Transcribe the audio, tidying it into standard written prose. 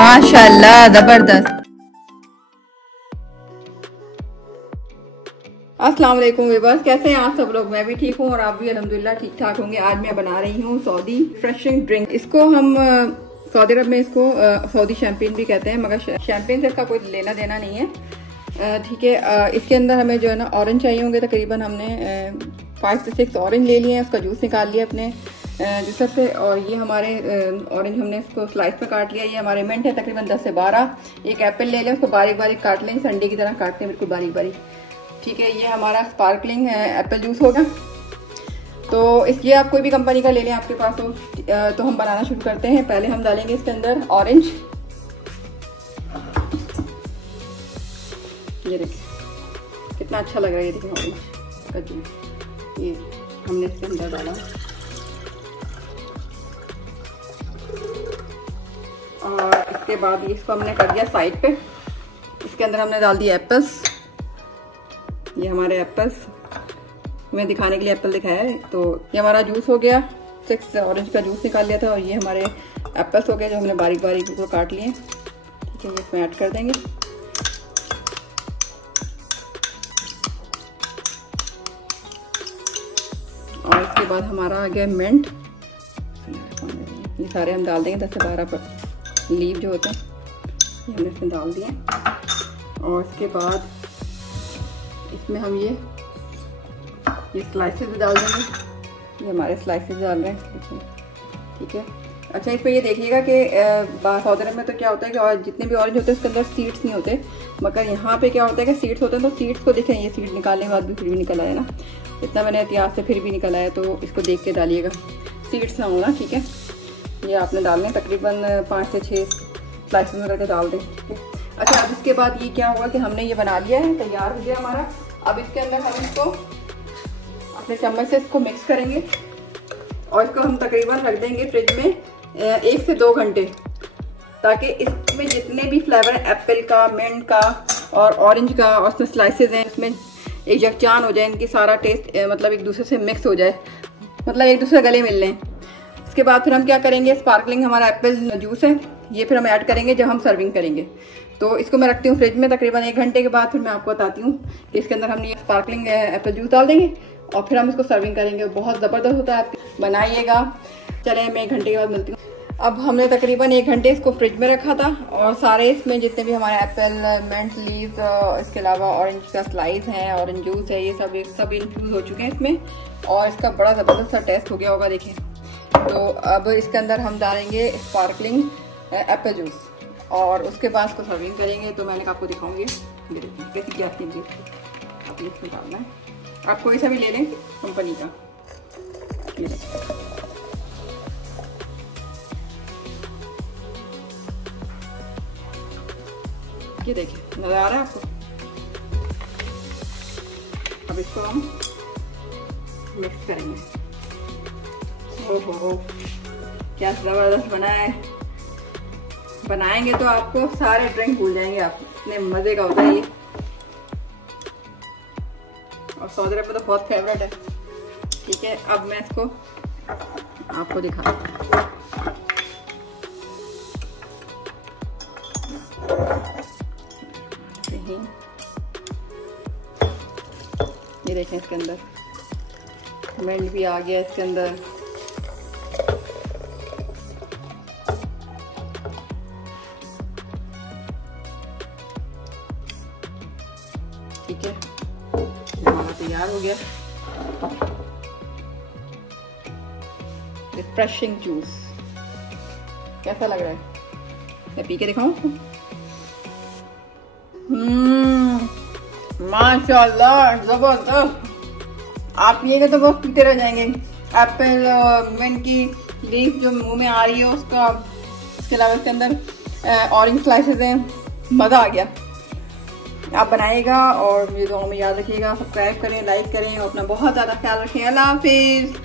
माशाल्लाह जबरदस्त। अस्सलाम वालेकुम व्यूअर्स, कैसे हैं आप सब लोग? मैं भी ठीक हूँ और आप भी अल्हम्दुलिल्लाह ठीक ठाक होंगे। आज मैं बना रही हूँ सऊदी रिफ्रेशिंग ड्रिंक। इसको हम सऊदी अरब में इसको सऊदी शैम्पेन भी कहते हैं, मगर शैम्पेन से इसका कोई लेना देना नहीं है। ठीक है, इसके अंदर हमें जो है ना ऑरेंज चाहिए होंगे। तकरीबन हमने 5 से 6 ऑरेंज ले लिए हैं, उसका जूस निकाल लिया अपने जूसर से। और ये हमारे ऑरेंज हमने इसको स्लाइस में काट लिया। ये हमारे मिंट है तकरीबन 10 से 12। एक एप्पल ले लें, उसको बारीक बारीक काट लें, संडे की तरह काटते हैं बिल्कुल बारीक बारीक। ठीक है, ये हमारा स्पार्कलिंग एप्पल जूस होगा। तो ये आप कोई भी कंपनी का ले लें आपके पास हो। तो हम बनाना शुरू करते हैं। पहले हम डालेंगे इसके अंदर ऑरेंज। ये देखिए कितना अच्छा लग रहा है, ये देखिए ऑरेंज का जूस ये हमने इसके अंदर डाला। और इसके बाद इसको हमने कर दिया साइड पे। इसके अंदर हमने डाल दिया एप्पल्स। ये हमारे एप्पल्स मैं दिखाने के लिए एप्पल दिखाया है। तो ये हमारा जूस हो गया, 6 ऑरेंज का जूस निकाल लिया था। और ये हमारे एप्पल्स हो गए जो हमने बारीक बारीक को काट लिए। ठीक है, ये इसमें ऐड कर देंगे। और इसके बाद हमारा आ गया मिंट। ये सारे हम डाल देंगे, 10 से 12 लीव जो होते हैं ये हमने इसमें डाल दिए। और इसके बाद इसमें हम ये स्लाइसेस भी डाल देंगे। ये हमारे स्लाइसेस डाल रहे हैं। ठीक है, अच्छा इसमें ये देखिएगा कि सऊदी अरब में तो क्या होता है कि और जितने भी ऑरेंज होते हैं उसके अंदर सीड्स नहीं होते, मगर यहाँ पे क्या होता है कि सीड्स होते हैं। तो सीड्स को देखें, ये सीड निकालने के बाद भी फिर भी निकल आया ना, इतना मैंने एहतियात से फिर भी निकल आया। तो इसको देख के डालिएगा, सीड्स ना होना। ठीक है, ये आपने डालने तकरीबन 5 से 6 स्लाइस में करके डाल दें। ठीक है, अच्छा अब इसके बाद ये क्या होगा कि हमने ये बना लिया है, तैयार हो गया हमारा। अब इसके अंदर हम इसको अपने चम्मच से इसको मिक्स करेंगे और इसको हम तकरीबन रख देंगे फ्रिज में 1 से 2 घंटे, ताकि इसमें जितने भी फ्लेवर है एप्पल का, मिंट का और ऑरेंज का और उसमें स्लाइसेस हैं, इसमें एक यकजान हो जाए, इनकी सारा टेस्ट मतलब एक दूसरे से मिक्स हो जाए, मतलब एक दूसरे गले मिल लें। इसके बाद फिर हम क्या करेंगे, स्पार्कलिंग हमारा एप्पल जूस है, ये फिर हम ऐड करेंगे जब हम सर्विंग करेंगे। तो इसको मैं रखती हूँ फ्रिज में तकरीबन 1 घंटे के बाद फिर मैं आपको बताती हूँ कि इसके अंदर हमने ये स्पार्कलिंग एप्पल जूस डाल देंगे और फिर हम इसको सर्विंग करेंगे। बहुत ज़बरदस्त होता है, आप बनाइएगा। चले मैं 1 घंटे के बाद मिलती हूँ। अब हमने तकरीबन 1 घंटे इसको फ्रिज में रखा था और सारे इसमें जितने भी हमारे एप्पल, मिंट लीव्स, इसके अलावा ऑरेंज का स्लाइस है, ऑरेंज जूस है, ये सब इन्फ्यूज़ हो चुके हैं इसमें और इसका बड़ा ज़बरदस्त सा टेस्ट हो गया होगा। देखिए, तो अब इसके अंदर हम डालेंगे स्पार्कलिंग एप्पल जूस और उसके बाद इसको सर्विंग करेंगे। तो मैंने आपको दिखाऊंगी, ये देखिए कैसी गैस लीजिए, आप इसमें डालना है। आप कोई सा भी ले लें कंपनी का। ये देखिए नजर आ रहा है आपको। अब इसको हम मिक्स करेंगे। ओहो क्या जबरदस्त बना है। बनाएंगे तो आपको सारे ड्रिंक भूल जाएंगे आप, इतने मजे का होता है ये। और सऊदी अरब में तो बहुत फेवरेट है। ठीक है, अब मैं इसको आपको दिखाता हूँ। ये देखें इसके अंदर मिंट भी आ गया इसके अंदर। ठीक है, हमारा तैयार हो गया रिफ्रेशिंग जूस। कैसा लग रहा है, मैं पी के दिखाऊं? माशाल्लाह जबरदस्त। आप पिएगा तो बहुत पीते रह जाएंगे। एप्पल, मिंट की लीफ जो मुंह में आ रही है उसका, इसके अलावा इसके अंदर ऑरेंज स्लाइसेस हैं, मजा आ गया। आप बनाइएगा और मुझे दुआ में याद रखिएगा। सब्सक्राइब करें, लाइक करें और अपना बहुत ज़्यादा ख्याल रखें। अल्लाह हाफिज़।